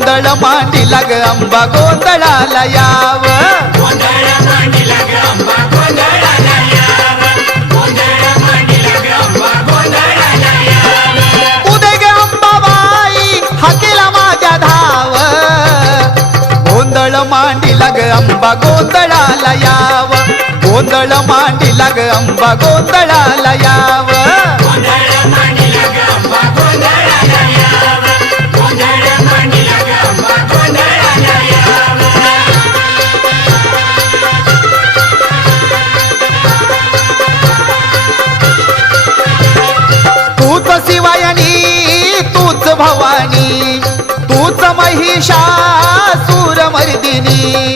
गोंधळ मांडीला ग अंबा गोंधळाला याव उदय ग अंबाबाई हाकेला माझ्या धाव गोंधळ मांडीला ग अंबा गोंधळाला याव गोंधळ मांडीला ग अंबा गोंधळाला याव तूच शिवायनी तूच भवानी तूच महिषासुर मर्दिनी